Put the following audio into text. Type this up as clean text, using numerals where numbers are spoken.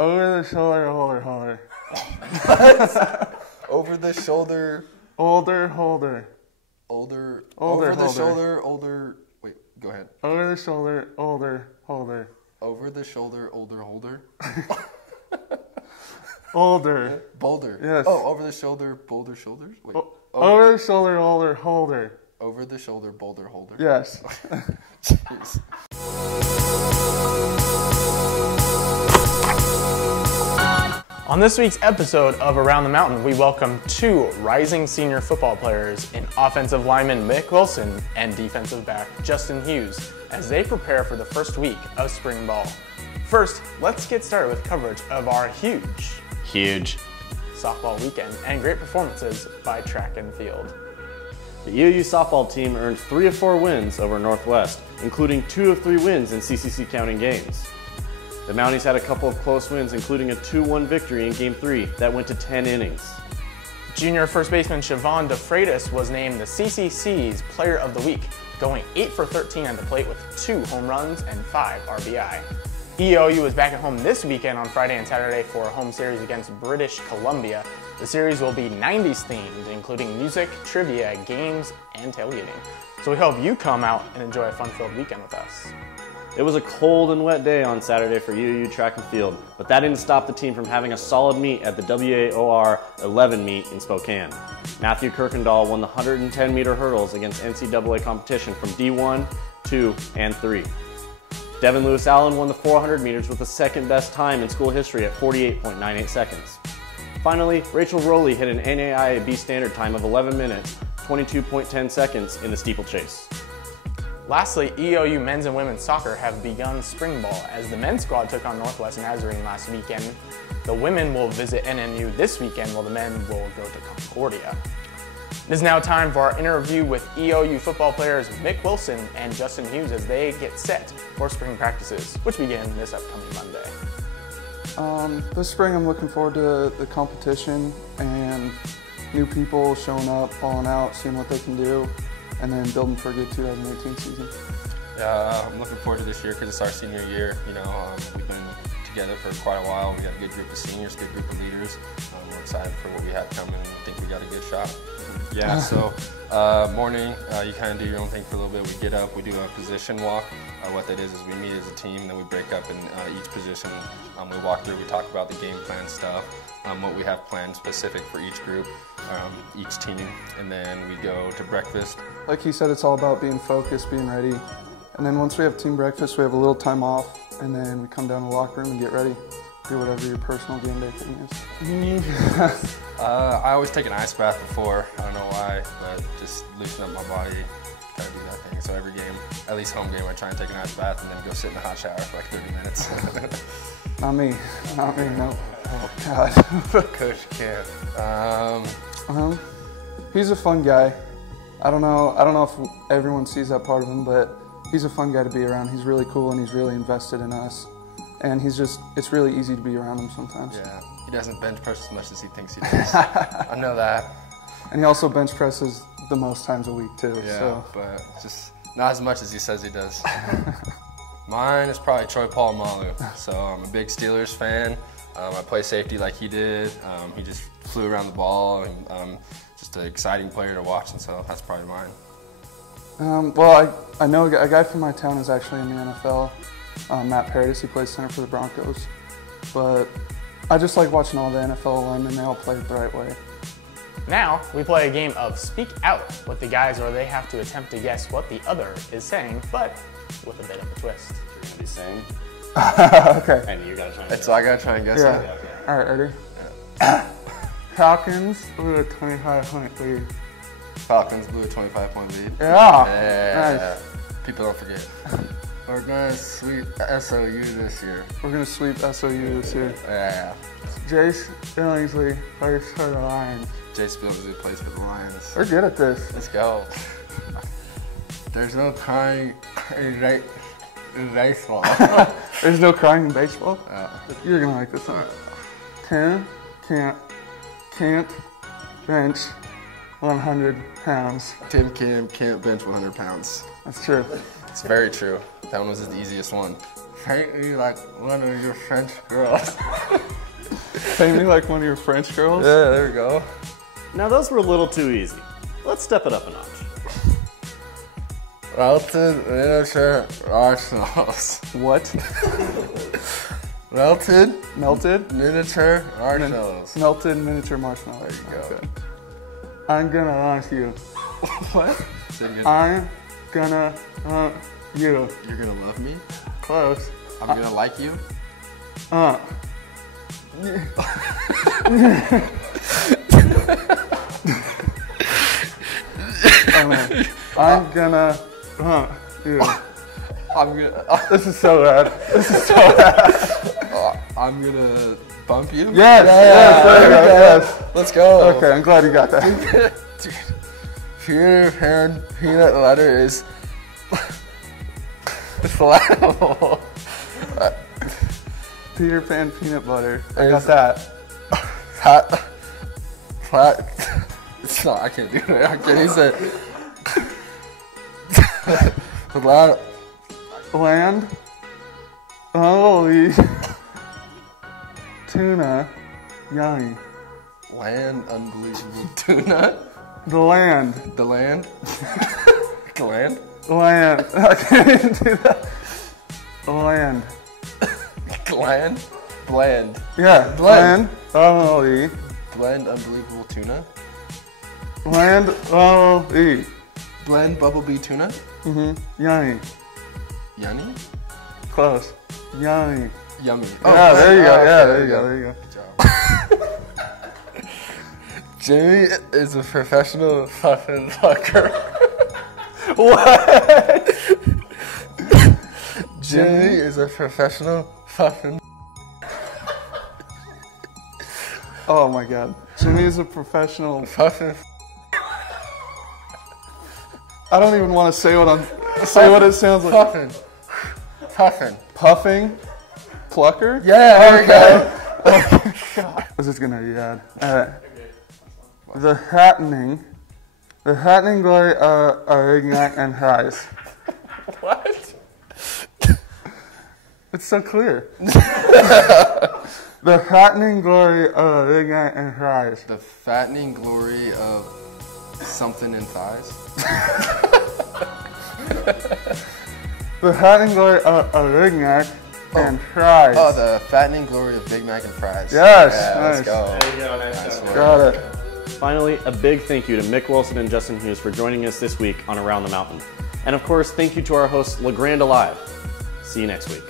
Over the shoulder, holder. Over the shoulder. Holder. Over the shoulder, older. Wait, go ahead. Over the shoulder, holder. Over the shoulder, holder. Older. Boulder. Yes. Oh, over the shoulder, boulder shoulders? Wait. Over the shoulder, holder. Over the shoulder, boulder holder. Yes. Jeez. On this week's episode of Around the Mountain, we welcome two rising senior football players in offensive lineman Mick Wilson and defensive back Justin Hughes as they prepare for the first week of spring ball. First, let's get started with coverage of our huge softball weekend and great performances by track and field. The UU softball team earned 3 of 4 wins over Northwest, including 2 of 3 wins in CCC counting games. The Mounties had a couple of close wins, including a 2-1 victory in Game 3 that went to 10 innings. Junior first baseman Siobhan DeFreitas was named the CCC's Player of the Week, going 8 for 13 at the plate with 2 home runs and 5 RBI. EOU is back at home this weekend on Friday and Saturday for a home series against British Columbia. The series will be 90s themed, including music, trivia, games, and tailgating. So we hope you come out and enjoy a fun-filled weekend with us. It was a cold and wet day on Saturday for UU track and field, but that didn't stop the team from having a solid meet at the WAOR 11 meet in Spokane. Matthew Kirkendall won the 110-meter hurdles against NCAA competition from D1, 2, and 3. Devin Lewis Allen won the 400 meters with the second best time in school history at 48.98 seconds. Finally, Rachel Rowley hit an NAIA standard time of 11 minutes, 22.10 seconds in the steeplechase. Lastly, EOU men's and women's soccer have begun spring ball as the men's squad took on Northwest Nazarene last weekend. The women will visit NNU this weekend while the men will go to Concordia. It is now time for our interview with EOU football players Mick Wilson and Justin Hughes as they get set for spring practices, which begin this upcoming Monday. This spring I'm looking forward to the competition and new people showing up, falling out, seeing what they can do, and then building for a good 2018 season. Yeah, I'm looking forward to this year because it's our senior year. We've been together for quite a while. We got a good group of seniors, good group of leaders. We're excited for what we have coming and think we got a good shot. Yeah, so morning, you kind of do your own thing for a little bit. We get up, we do a position walk. What that is we meet as a team, then we break up in each position. We walk through, we talk about the game plan stuff, what we have planned specific for each group, each team, and then we go to breakfast. Like he said, it's all about being focused, being ready. And then once we have team breakfast, we have a little time off, and then we come down to the locker room and get ready. Do whatever your personal game day thing is. I always take an ice bath before. I don't know why, but just loosen up my body, kind of do that thing. So every game, at least home game, I try and take an ice bath and then go sit in the hot shower for like 30 minutes. Not me, no. Oh God. Coach Camp. He's a fun guy. I don't know if everyone sees that part of him, but he's a fun guy to be around. He's really cool and he's really invested in us. And it's really easy to be around him sometimes. Yeah, he doesn't bench press as much as he thinks he does. I know that. And he also bench presses the most times a week too. Yeah, so. But just not as much as he says he does. Mine is probably Troy Polamalu. So I'm a big Steelers fan. I play safety like he did. He just flew around the ball and just an exciting player to watch, and so that's probably mine. Well, I know a guy from my town is actually in the NFL. Matt Paradis, he plays center for the Broncos. But I just like watching all the NFL linemen. They all play it the right way. Now, we play a game of Speak Out with the guys where they have to attempt to guess what the other is saying, but with a bit of a twist. You're going to be saying? Okay. And you got to try and guess. So I got to try and guess Yeah. it. Okay. All right, ready? Yeah. Falcons blew a 25-point lead. Falcons blew a 25-point lead. Yeah. Nice. People don't forget. We're going to sweep SOU this year. We're going to sweep SOU this year. Yeah. Jace Billingsley plays for the Lions. Jace Billingsley plays for the Lions. We're good at this. Let's go. There's no crying in baseball. There's no crying in baseball? You're going to like this one. Tim can't bench 100 pounds. Tim can't bench 100 pounds. That's true. It's very true. That one was the easiest one. Paint me like one of your French girls. Paint me like one of your French girls? Yeah, there we go. Now those were a little too easy. Let's step it up a notch. Melted miniature marshmallows. What? Melted Melted? miniature marshmallows. Melted miniature marshmallows. There you go. Okay. I'm gonna hunt you. What? So I'm gonna hunt you. you're gonna love me? Close. I'm gonna like you? I'm gonna hunt you. I'm gonna. This is so bad. This is so bad. I'm gonna bump you? Yes, yes, there you go, yes. Let's go. Okay, I'm glad you got that. Dude, Peter Pan peanut butter is flammable. Peter Pan peanut butter. I got that. It's not, I can't do it. I can't even say it. Land. Holy. Tuna. Yummy. Land unbelievable tuna. The land. The land. The land. Land. I can't even do that. Land. Land. Bland. Yeah. Blend. Land. Holy. Blend unbelievable tuna. Land. Holy. Blend bumblebee tuna. Yummy. Yummy. Close. Yummy. Yummy. Yeah, there you go. okay, Yeah, there you go. There you go. Good job. Jimmy is a professional fucking fucker. What? Jimmy is a professional fucking. Oh my God. Jimmy is a professional. Fucking. I don't even want to say what it sounds like. Puffin. Puffin. Puffing. Plucker. Yeah, okay. Oh God. This is gonna be bad. Alright. The fattening glory of Ignite and Fries. What? It's so clear. The fattening glory of Ignite and Fries. The fattening glory of something in thighs. The fattening glory of Ignite and Fries. Oh, the fattening glory of Big Mac and fries. Yes, Yeah, nice. let's go. There you go, nice work. Got it. Finally, a big thank you to Mick Wilson and Justin Hughes for joining us this week on Around the Mountain. And of course, thank you to our host, LeGrand Alive. See you next week.